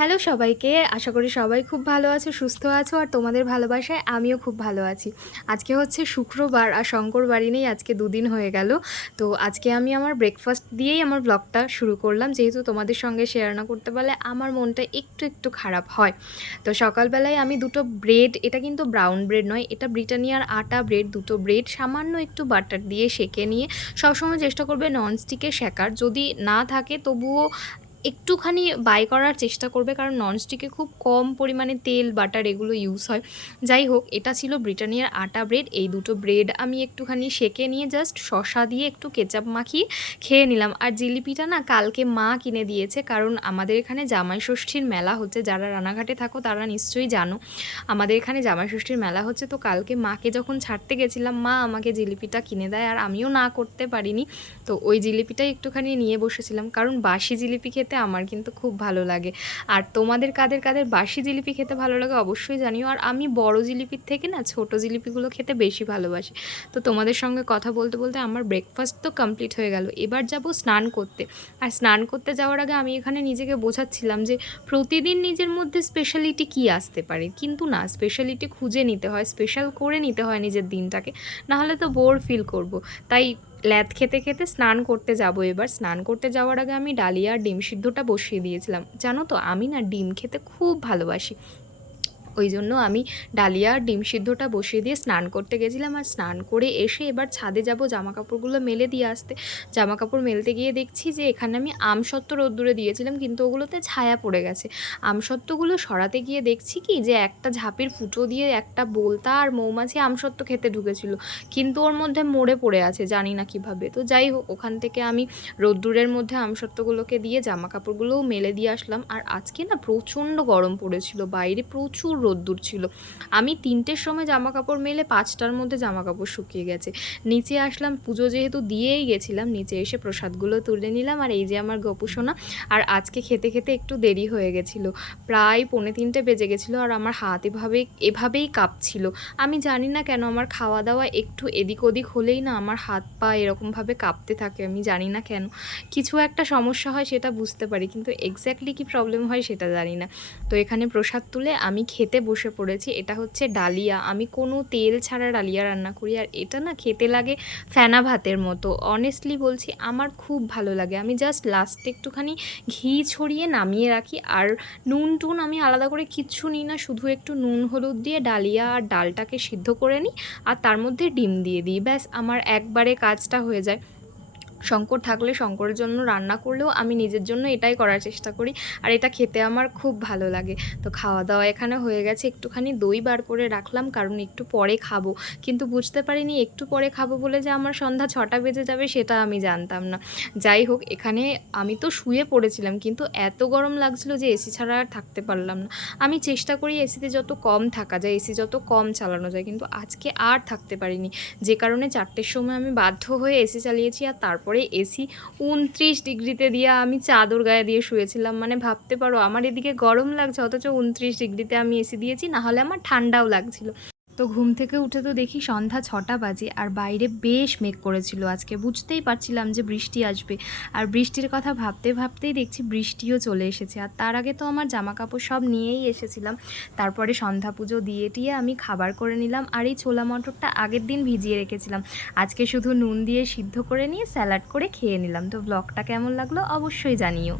Hello সবাইকে, আশা করি সবাই খুব ভালো আছো, সুস্থ আছো আর তোমাদের ভালোবাসায় আমিও খুব ভালো আছি। আজকে হচ্ছে শুক্রবার আর শঙ্কর বাড়ি নেই, আজকে দুদিন হয়ে গেল। তো আজকে আমি আমার ব্রেকফাস্ট দিয়েই আমার ব্লগটা শুরু করলাম, যেহেতু তোমাদের সঙ্গে শেয়ার না করতে পারলে আমার মনটা একটু খারাপ হয়। তো সকালবেলায় আমি দুটো ব্রেড, এটা কিন্তু ব্রাউন ব্রেড নয়, এটা ব্রিটানিয়ার আটা ব্রেড, দুটো ব্রেড সামান্য একটু বাটার দিয়ে সেঁকে নিয়ে, সবসময় চেষ্টা করবে ননস্টিকে শেখার, যদি না থাকে তবুও একটুখানি বাই করার চেষ্টা করবে, কারণ ননস্টিকে খুব কম পরিমাণে তেল বাটার এগুলো ইউজ হয়। যাই হোক, এটা ছিল ব্রিটানিয়ার আটা ব্রেড। এই দুটো ব্রেড আমি একটুখানি সেঁকে নিয়ে জাস্ট শসা দিয়ে একটু কেচাপ মাখিয়ে খেয়ে নিলাম। আর জিলিপিটা না কালকে মা কিনে দিয়েছে, কারণ আমাদের এখানে জামাই ষষ্ঠীর মেলা হচ্ছে, যারা রানাঘাটে থাকো তারা নিশ্চয়ই জানো আমাদের এখানে জামাই ষষ্ঠীর মেলা হচ্ছে। তো কালকে মাকে যখন ছাড়তে গেছিলাম, মা আমাকে জিলিপিটা কিনে দেয় আর আমিও না করতে পারিনি। তো ওই জিলিপিটাই একটুখানি নিয়ে বসেছিলাম, কারণ বাসি জিলিপি খেতে আমার কিন্তু খুব ভালো লাগে। আর তোমাদের কাদের কাদের বাসি জিলিপি খেতে ভালো লাগে অবশ্যই জানিও। আর আমি বড় জিলিপির থেকে না ছোট জিলিপিগুলো খেতে বেশি ভালোবাসি। তো তোমাদের সঙ্গে কথা বলতে বলতে আমার ব্রেকফাস্ট তো কমপ্লিট হয়ে গেল, এবার যাব স্নান করতে। আর স্নান করতে যাওয়ার আগে আমি এখানে নিজেকে বোঝাচ্ছিলাম যে প্রতিদিন নিজের মধ্যে স্পেশালিটি কী আসতে পারে, কিন্তু না, স্পেশালিটি খুঁজে নিতে হয়, স্পেশাল করে নিতে হয় নিজের দিনটাকে, নাহলে তো বোর ফিল করব। তাই ল্যাদ খেতে খেতে স্নান করতে যাব। এবার স্নান করতে যাওয়ার আগে আমি ডালিয়া আর ডিম সিদ্ধটা বসিয়ে দিয়েছিলাম। জানো তো, আমি না ডিম খেতে খুব ভালোবাসি, ওই জন্য আমি ডালিয়া আর ডিম সিদ্ধটা বসিয়ে দিয়ে স্নান করতে গেছিলাম। আর স্নান করে এসে এবার ছাদে যাব জামা কাপড়গুলো মেলে দিয়ে আসতে। জামা কাপড় মেলতে গিয়ে দেখছি যে এখানে আমি আমসত্ত্ব রোদ্দুরে দিয়েছিলাম, কিন্তু ওগুলোতে ছায়া পড়ে গেছে। আমসত্ত্বগুলো সরাতে গিয়ে দেখছি কি যে একটা ঝাঁপির ফুটো দিয়ে একটা বোলতা আর মৌমাছি আমসত্ত্ব খেতে ঢুকেছিল, কিন্তু ওর মধ্যে মরে পড়ে আছে, জানি না কিভাবে। তো যাই হোক, ওখান থেকে আমি রোদ্দুরের মধ্যে আমসত্ত্বগুলোকে দিয়ে জামা কাপড়গুলোও মেলে দিয়ে আসলাম। আর আজকে না প্রচণ্ড গরম পড়েছিল, বাইরে প্রচুর রোদ্দুর ছিল। আমি 3টের সময় জামা কাপড় মেলে 5টার মধ্যে জামা কাপড় শুকিয়ে গেছে। নিচে আসলাম, পুজো যেহেতু দিয়েই গেছিলাম, নিচে এসে প্রসাদগুলো তুলে নিলাম। আর এই যে আমার গপুসোনা। আর আজকে খেতে খেতে একটু দেরি হয়ে গেছিলো, প্রায় 2:45 বেজে গেছিলো। আর আমার হাত এভাবেই কাঁপছিল। আমি জানি না কেন, আমার খাওয়া দাওয়া একটু এদিক ওদিক হলেই না আমার হাত পা এরকমভাবে কাঁপতে থাকে, আমি জানি না কেন। কিছু একটা সমস্যা হয় সেটা বুঝতে পারি, কিন্তু এক্স্যাক্টলি কী প্রবলেম হয় সেটা জানি না। তো এখানে প্রসাদ তুলে আমি খেতে বসে পড়েছি। এটা হচ্ছে ডালিয়া, আমি কোনো তেল ছাড়া ডালিয়া রান্না করি, আর এটা না খেতে লাগে ফেনা ভাতের মতো। অনেস্টলি বলছি, আমার খুব ভালো লাগে। আমি জাস্ট লাস্টে একটুখানি ঘি ছড়িয়ে নামিয়ে রাখি, আর নুন টুন আমি আলাদা করে কিচ্ছু নিই না, শুধু একটু নুন হলুদ দিয়ে ডালিয়া আর ডালটাকে সিদ্ধ করে নিই, আর তার মধ্যে ডিম দিয়ে দিই, ব্যাস আমার একবারে কাজটা হয়ে যায়। শঙ্কর থাকলে শঙ্করের জন্য রান্না করলেও আমি নিজের জন্য এটাই করার চেষ্টা করি, আর এটা খেতে আমার খুব ভালো লাগে। তো খাওয়া দাওয়া এখানে হয়ে গেছে, একটুখানি দই বার করে রাখলাম, কারণ একটু পরে খাবো, কিন্তু বুঝতে পারিনি একটু পরে খাবো বলে যে আমার সন্ধ্যা 6টা বেজে যাবে, সেটা আমি জানতাম না। যাই হোক, এখানে আমি তো শুয়ে পড়েছিলাম, কিন্তু এত গরম লাগছিল যে এসি ছাড়া আর থাকতে পারলাম না। আমি চেষ্টা করি এসিতে যত কম থাকা যায়, এসি যত কম চালানো যায়, কিন্তু আজকে আর থাকতে পারিনি, যে কারণে 4টের সময় আমি বাধ্য হয়ে এসি চালিয়েছি। আর তারপরে এসি 29 ডিগ্রিতে দিয়ে আমি চাদর গায়ে দিয়ে শুয়েছিলাম। মানে ভাবতে পারো, আমার এদিকে গরম লাগছে অথচ 29 ডিগ্রিতে আমি এসি দিয়েছি, না হলে আমার ঠান্ডাও লাগছিল। তো ঘুম থেকে উঠে তো দেখি সন্ধ্যা 6টা বাজে, আর বাইরে বেশ মেঘ করেছিল আজকে, বুঝতেই পারছিলাম যে বৃষ্টি আসবে। আর বৃষ্টির কথা ভাবতে ভাবতেই দেখছি বৃষ্টিও চলে এসেছে। আর তার আগে তো আমার জামা কাপড় সব নিয়েই এসেছিলাম। তারপরে সন্ধ্যা পুজো দিয়ে টিয়ে আমি খাবার করে নিলাম। আর এই ছোলা মটরটা আগের দিন ভিজিয়ে রেখেছিলাম, আজকে শুধু নুন দিয়ে সিদ্ধ করে নিয়ে স্যালাড করে খেয়ে নিলাম। তো ব্লগটা কেমন লাগলো অবশ্যই জানিও।